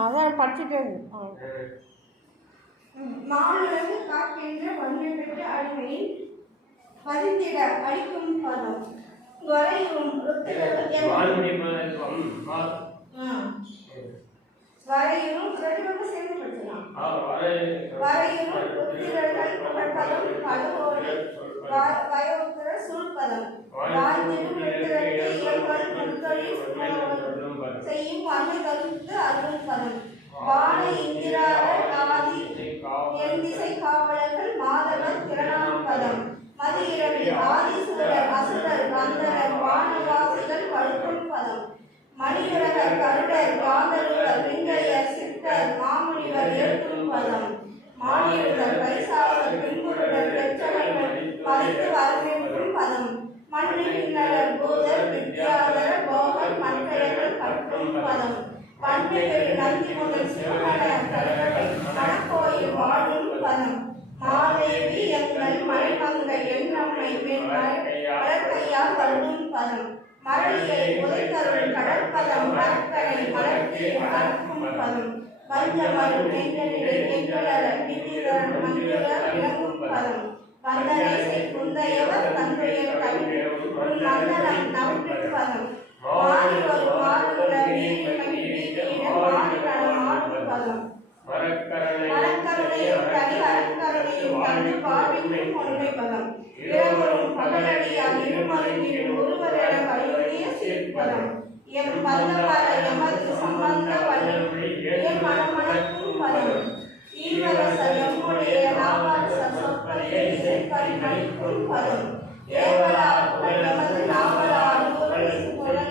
அதான் படிச்சுட்டே மாநிலத்து காக்கின்ற வன்மை பெற்ற அடிமையின் பதித்திட அடிக்கும் பதம் வரையும் வரையும் ரெண்டு சேர்ந்து படிக்கலாம். வரையும் ருத்திரர்கள் புகழ்பதம் படுகோடு வயோத்திர சுல்பதம் வாழ்த்திடும் ருத்திரத்தை இயல்பல் முன்தொழில் செய்யும் வன்மை கருத்து அருள் பதம் வாழ இந்திராவர் ஆதி என் திசை காவலர்கள் மாதவர் திரணாம் பதம் மது இரவில் ஆதிசுரர் அசுரர் கந்தரர் வானவாசிகள் பழுக்கும் பதம் மணியுரகர் கருடர் காதலுவர் விந்தையர் சித்தர் மாமுனிவர் ஏற்கும் பதம் மாநிலர் பரிசாவர் பின்புருடர் பெற்றவர்கள் மதித்து வரவேற்கும் பதம் மண்ணினர் பூதர் வித்யாதர போகர் மண்பெயர்கள் கற்றும் பதம் பண்பெயர் நந்தி முதல் சிவகணர் மணக்கோயில் வாழும் பதம் மாதேவி எங்கள் மணிமங்கை எண்ணம்மை மலர்கையால் வருடும் பதம் மரளியை உதைத்தருள் கடற்பதம் மரக்கரை மலர்த்தி மலர்க்கும் பதம் வஞ்சமரும் எங்களிடை எங்களர நிதிரர் மஞ்சுரர் விளங்கும் பதம் வந்தனை குந்தையவர் தந்தையர் கல்வி உன் மந்தனம் நவிற்றும் பதம் மாறி வரும் மாறுள்ள வீரிடம் மாறும் பதம் மரக்கருணையும் தனி அறக்கருணையும் தந்து பாவிக்கும் ஒன்றை பதம் இரவரும் பகலடியால் இருமருங்கின் ஒருவரிட வலியுடைய சீர்பதம் எம் பந்தவர எமது சம்பந்த வல்லி என் மனமணக்கும் பதம் ஈவரச எம்முடைய நாவரச சொற்பதை இசைப்பறி நடிக்கும் பதம் ஏவலா புகழ் எமது நாவலால் குரல்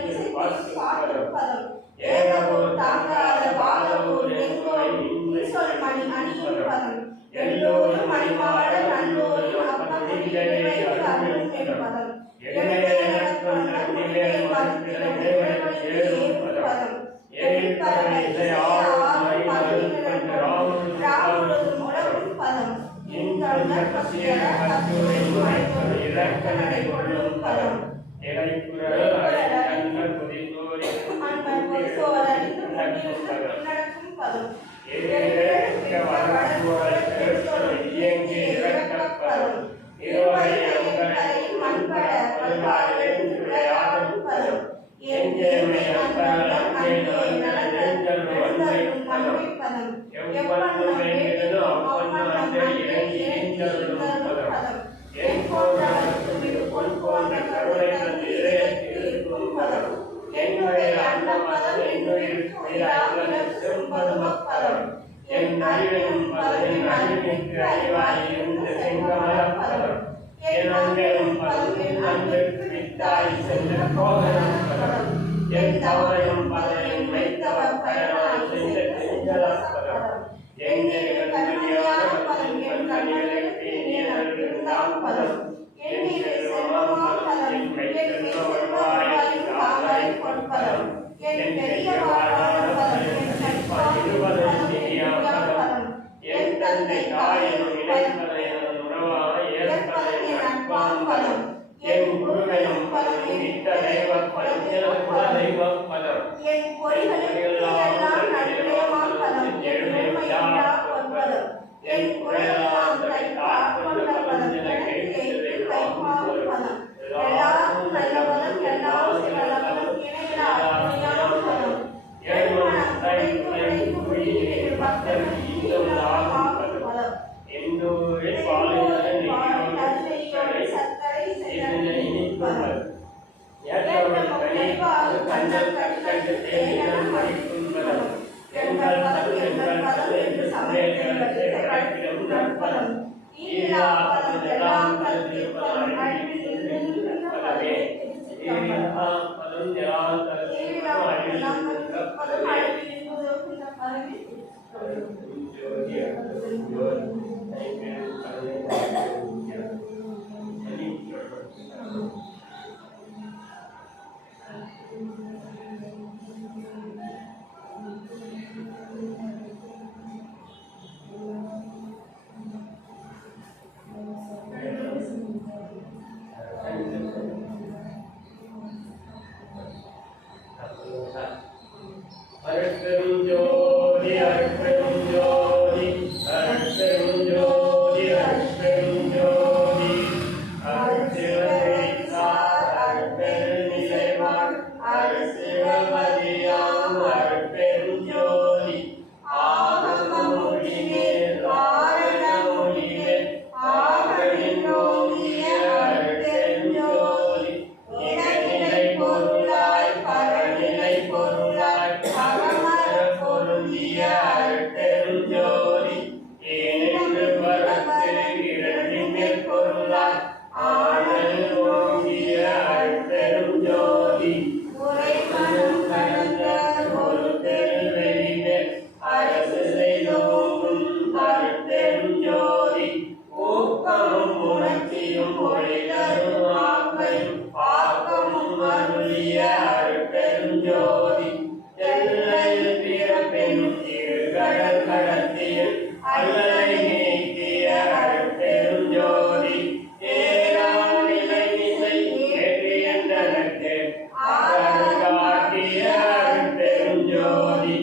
இசைப்பறி பாடும் பதம் ஏகவோர் தாங்காத பாலவோர் எங்கோர் சொல் மணி அணியும் பதம் எல்லோரும் மணிமாட நல்லோரும் அப்பத்தில் அருளும் என்பதம் அருட்பெரும் ஜோதி அருட்பெரும் ஜோதி அருட்பெரும் ஜோதி அருட்பெரும் ஜோதி அருட்சிவனேசார் அருட்பெரும் நிலைவாழ் அருட்சிவபதியாம் அருட்பெரும் ஜோதி ஆகம மொழிமேல் ஆரண மொழிமேல் ஆகழிந்தோங்கிய அருட்பெரும் ஜோதி இடைநிலை பொருளாய் பரநிலை பொருளாய் அகமர பொருந்திய அருட்பெரும் ஜோதி ஏனென்று பரத்து இரண்டின் மேல் பொருளாய் ஆனல் ஓங்கிய அருட்பெரும் ஜோதி உரைமனம் கடந்த ஒரு பெருவெளிமேல் அரசு செய்தோங்கும் அருட்பெரும் ஜோதி ஊக்கமும் உணர்ச்சியும் ஒளிதரும் ஆக்கையும் ஆக்கமும் அருளிய அருட்பெரும் ஜோதி எல்லையில் பிறப்பெனும் இருகடல் கடத்தியில் அல்லலை நீக்கிய அருட்பெரும் ஜோதி ஏறாம் நிலை மிசை ஏற்றி என்றனக்கு ஆறு காட்டிய அருட்பெரும் ஜோதி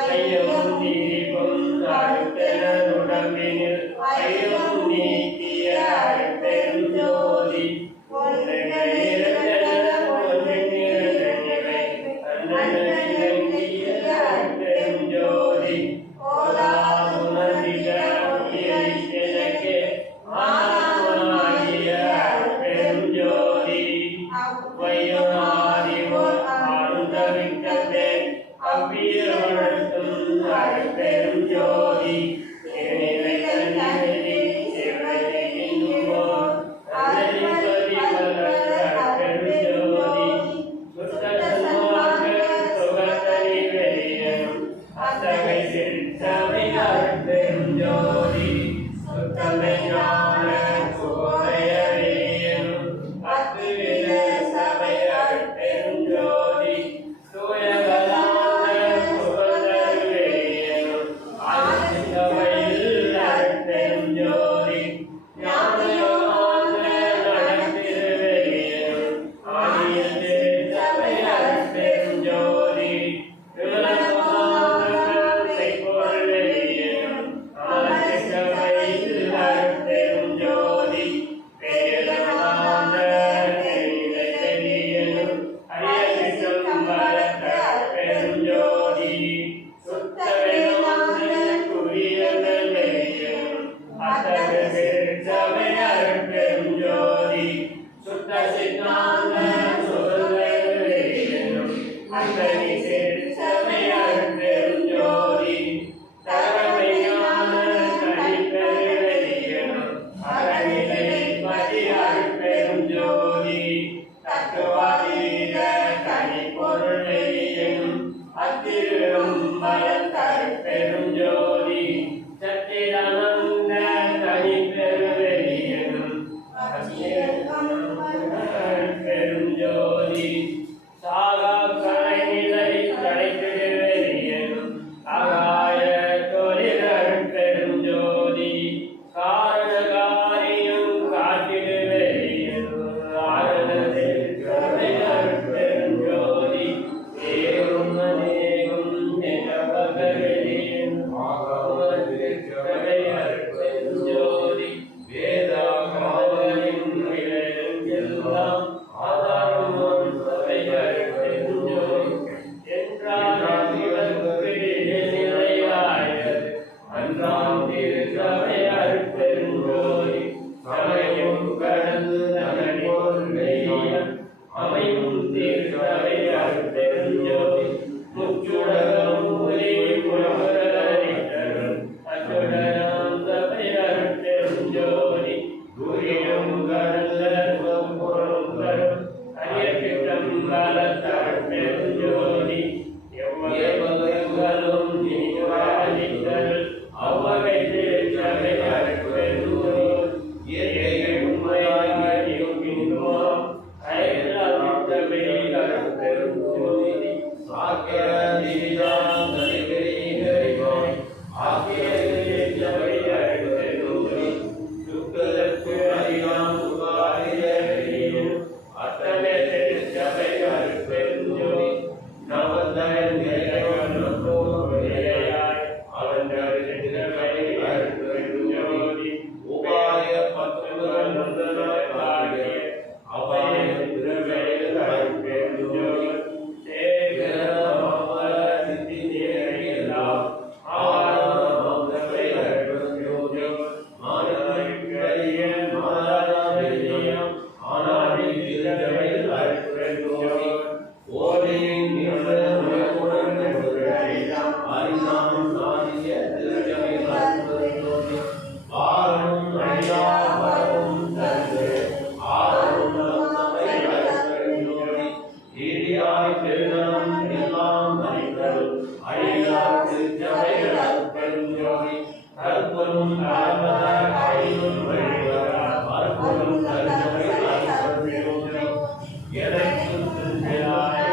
ஐயமும் தீபம் அருட்பெருடம்பினில் ஐயம் நீக்கிய அருட்பெரும் ஜோதி அருட்பெரும் ஜோதி ஓலாதுமதிக உயிரித்தெனக்கே ஆனாகிய அருட்பெரும் ஜோதி வையமாதிவோர் ஆழ்ந்தவிட்டதே அவ்வியவழ்த்தும் அருட்பெரும் ஜோதி திருநிலை தன்னிலை சிவனை எண்ணுவோர் அருள்பதி வளர்த்த அருட்பெரும் ஜோதி சுத்த சன்மார்க்க சுகத்தனி வெளியனும் அத்தகை சிற்றவை அருட்பெரும் ஜோதி சுத்தமை ஞான சுகோதய வெளியனும் அத்துவித சபை அருட்பெரும் ஜோதி தூயகலான சுகதரு வெளியனும் ஆசித்தவையில் அருட்பெரும் ஜோதி ஞானயோகான நடத்திரு வெளியனும் ஆதியில் திருச்சபை அருட்பெரும் ஜோதி பொருள் வெளியனும் ஆசித்தவையில் அருட்பெரும் ஜோதி பேரலான நெறிலை வெளியனும் அரியதிசம் வளர்த்த அருட்பெரும் ஜோதி சுத்தவேதாந்த குவியங்கள் வெளியனும் அத்தகு திருச்சபை அருட்பெரும் ஜோதி சுத்த சித்தாந்த சுதந்திர வெளியனும் அத்தனி திருச்சபை அருட்பெரும் ஜோதி தரமையான தனிப்பெரு வெளியனும் அறநிலை பதி அருட்பெரும் ஜோதி தத்துவாதீத தனிப்பொருள் வெளியனும் அத்திரும் பலத்த அருட்பெரும் ஜோதி சத்திரானந்த தனிப்பெரு வெளியனும் அருட்பெரும் ஜோதி சாகா கலைநிலை தடைத்திரு வெளியனும் ஆகாய தொழில் அருட்பெரும் ஜோதி காரணகாரியம் காட்டிடு வெளியனும் ஆரணத்தில் கருணை அருட்பெரும் ஜோதி ஏகும் அநேகும் நிலவக வெளியனும் ஆகமத்தில் கருணை அருட்பெரும் ஜோதி வேதா காவலின் விளையும் எல்லாம் ஆதாரமும் சபை அருட்பெரும் ஜோதி என்றால் இவருக்கு நிலையாயது அன்றாம் திருச்சபை அருட்பெரும் ஜோதி சமயம் கடந்து தனப்போல் வெளியம் அமையும் திருச்சபை அருட்பெரும் ஜோதி முச்சுடகம் ஒரே புலவரறித்தரும் அச்சுடராம் சபை அருட்பெரும் ஜோதி குரியும் கடந்த பொருள் வரும் அரியத்திட்டம் காலத்த அருட்பெரும் ஜோதி எவ்வகைகளும் நீராடித்தல் அவ்வகை திருச்சபை அருட்பெரும் ஜோதி ஏழைகள் உண்மையாக இருக்கின்றோம் அயலாவித்தபை அருட்பெரும் ஜோதி சாக்கிய திரிதாம் தனிகரிகரிவாய் ஆக்கிய திருச்சபை அருட்பெரும் ஜோதி சுக்கதற்கு அதிகாம் சுகாரிய வெளியும் அத்தனை திருச்சபை அருட்பெரும் ஜோதி நவந்தன் அழியா திருச்சபை அருட்பெருஞ்சோதி கற்பரும் தாழ்வத கையும் வழிவர அற்புதம் தருச்சபை அருட்பெருஞ்சோதி எனக்கும் திருச்செயலாய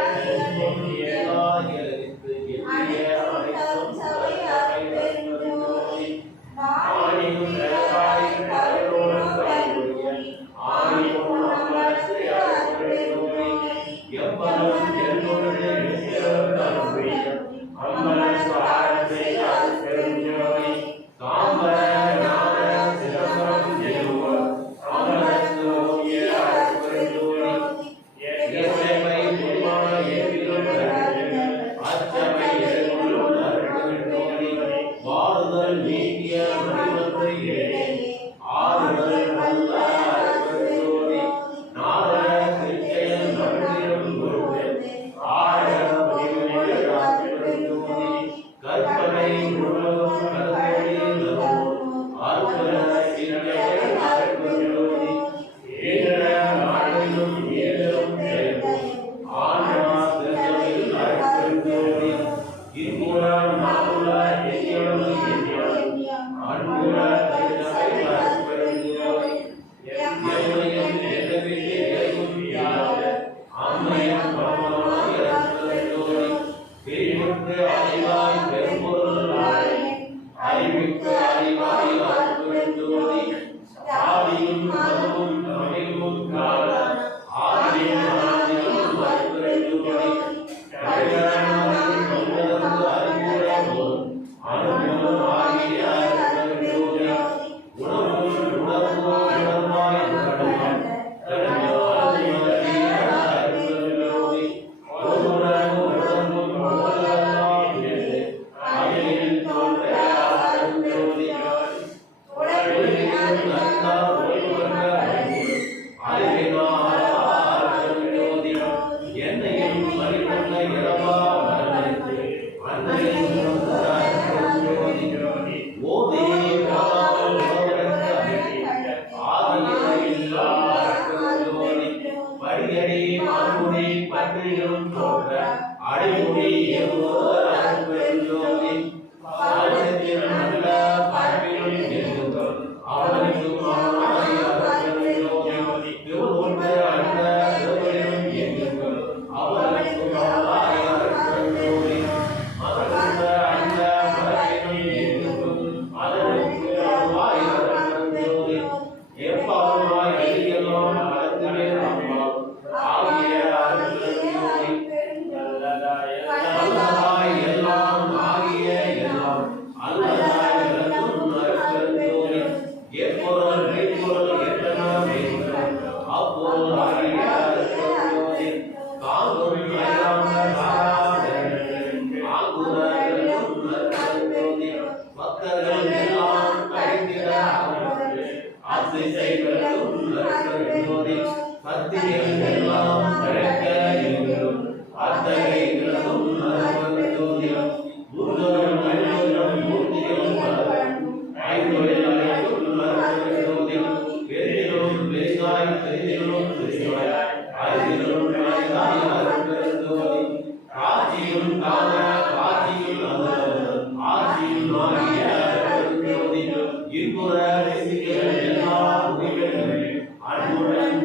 அன்புடன்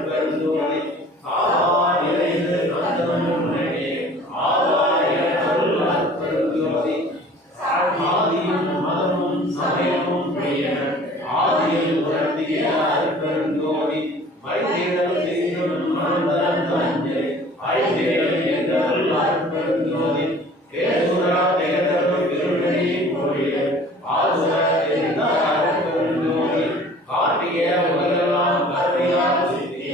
அருட்பெருஞ்சோதி ஆவாய் நிறைந்து நந்தனம் முன்னே ஆவாய் அருள் அருட்பெருஞ்சோதி ஆதியும் மதமும் சமயமும் பெயர் ஆதியில் உணர்த்திய அருட்பெருஞ்சோதி வைத்தியர் செய்யும் மனந்தரம் தஞ்சை ஐந்தியர் என்ற அருள் அருட்பெருஞ்சோதி கேசுரா தேதரும் திருநெறி கோயில் ஆசுர என்ற அருட்பெருஞ்சோதி காட்டிய உலகெல்லாம் கருணையால் சித்தி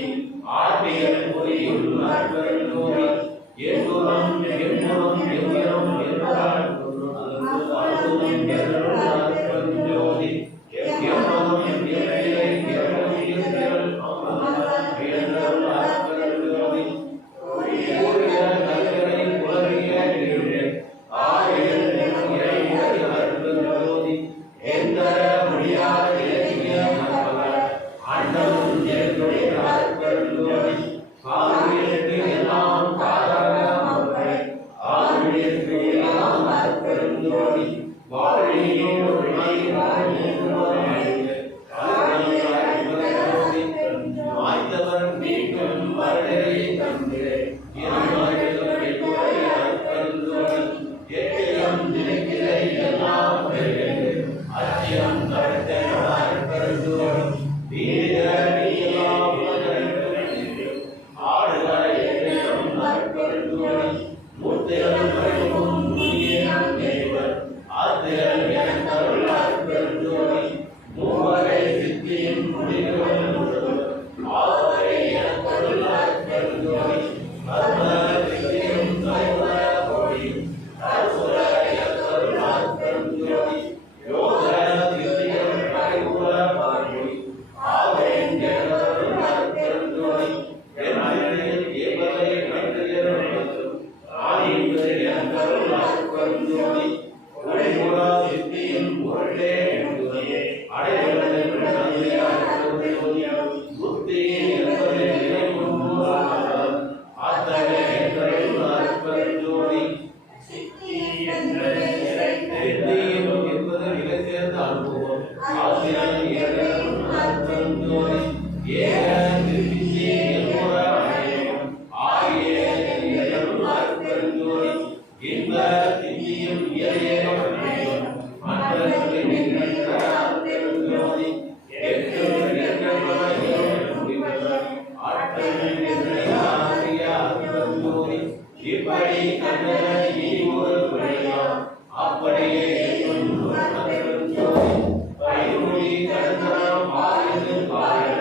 ஆட்டியல் புரியும் அருட்பெருஞ்சோதி எங்குலம் எங்குலம் எங்கிலும் என்றால் அற்புதம் என்ற அருட்பெருஞ்சோதி எவ்வளவும் எவ்விலை எவ்வளவு இயற்கைகள் அமர்ந்தால் என்ற அருட்பெருஞ்சோதி கூறிய கல்வியை புலரிய நீரே ஆயிரம் அருட்பெருஞ்சோதி எந்தர முடியாத இலக்கிய மக்களை அண்டமும் என்னுடைய அருட்பெருஞ்சோதி காவியற்கு எல்லாம் காரணமாக ஆவியற்கு எல்லாம் அருட்பெருஞ்சோதி வாழியோடு மாய்த்தவர் நீக்கும் வரலை தந்து எட்டியம் நினைக்கிறை எல்லாம் அச்சியம் தடுத்த அருட்பெருஞ்சோதி வீர நீலாம் ஆடுகளை எண்ணும் அருட்பெருஞ்சோதி மூர்த்திகள் வழிவும் முனியம் தேவர் ஆத்திரல் எனக்கருள் அருட்பெருஞ்சோதி மூவரை சித்தியின் முடிவுகள் ஆவரை எனக்கருள் அருட்பெருஞ்சோதி கர்ம சித்தியும் கைவர கோடியும் அசுர எனக்கருள் அருட்பெருஞ்சோதி யோக சித்தியும் கைவர பார்வை ஆவரின் எனக்கருள் அருட்பெருஞ்சோதி என் ஏவலை கண்டியரும் ஆதிந்து எனக்கருள் அருட்பெருஞ்சோதி உடைமுறா சித்தியின் பொருளே அடைவதை புத்தியின் என்பதை அருட்பெருஞ்சோதி சித்தியும் என்பது நிலை சேர்ந்த அனுபவம் ஆசிரியர் அருட்பெருஞ்சோதி ஏக திருச்சி எல்முற அடையும் ஆகிய அருட்பெருஞ்சோதி இந்த சித்தியும் இயற்கையும் மற்றவர்களை அருட்பெருஞ்சோதி இப்படி கண்டனை ஒரு படியாம் அப்படியே பைமொழி கடந்தனம் ஆயுது காரண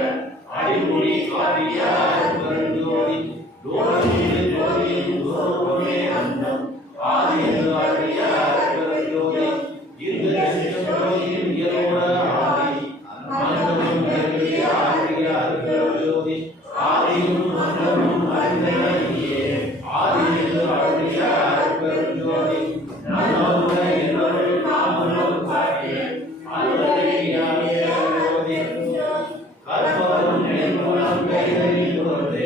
அடிமொழி காட்டிய அருட்பெருஞ்சோதி தோழியின் ஜோதியின் தோறுமே அன்னம் ஆதியில் காட்டிய அருட்பெருஞ்சோதி இந்த ஜோதியின் இயல்புற ஆதி அந்தமும் கல்வி ஆகிய அருட்பெருஞ்சோதி ஆதியும் அந்தமும் அறிந்தனையே ஆதியில் காட்டிய அருட்பெருஞ்சோதி நல்ல என்னொரு நாமனும் காட்டிய அருளையாகிய ஜோதி கற்பவரும் என்புலம் கைகளில் கொண்டு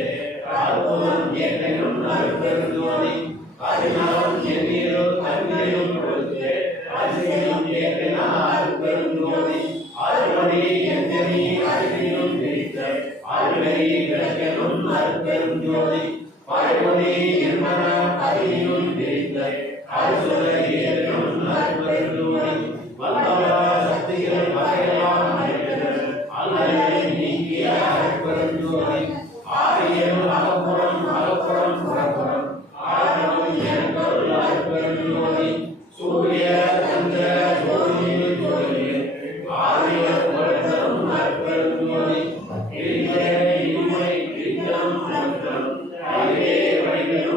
அற்புதம் ஏற்றையும் அருட்பெருஞ்சோதி கருணாவும் எண்ணீரும் கண்ணையும் கொடுத்து அரிசியும் ஏற்றின அருட்பெருஞ்சோதி அறுபடி எத்தனை அரிசியும் பிரித்த அருளை விளக்கனும் அருட்பெருஞ்சோதி பருவதி என்பன அரிசியும் பிரித்த அறுசுரை ஏற்றும் அருட்பெருஞ்சோதி வல்லவா சக்திகள் வகையெல்லாம் அல்லலை நீங்கிய அருட்பெருஞ்சோதி ஆரியம் அகப்புறம் அகப்புறம் புறப்புறம் ஆரணம் எனக்கருள் அருட்பெருஞ்சோதி சூரிய சந்திர ஜோதியில் ஜோதியில் ஆரிய புகழ்தரும் அருட்பெருஞ்சோதி இன்மை இன்மை இன்றம் அனைத்தம் அறிவே வடிவிலும்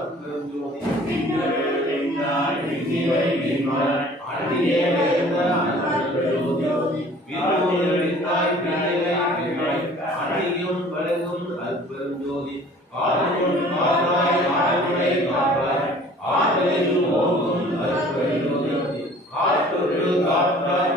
அற்பெருஞ்சோதி விண்ணுள் விண்ணாய் விண்ணிவை விண்மாய் அன்னியே எழுந்த அற்பெருஞ்சோதி விண்ணுள் விண்ணாய் விண்ணிவை விண்மாய் அன்னியும் வழங்கும் அற்பெருஞ்சோதி காலமுள் காப்பாய் ஆடமுடை காப்பாய் ஆடலில் ஓங்கும் அற்பெருஞ்சோதி காற்றொரு காற்றாய்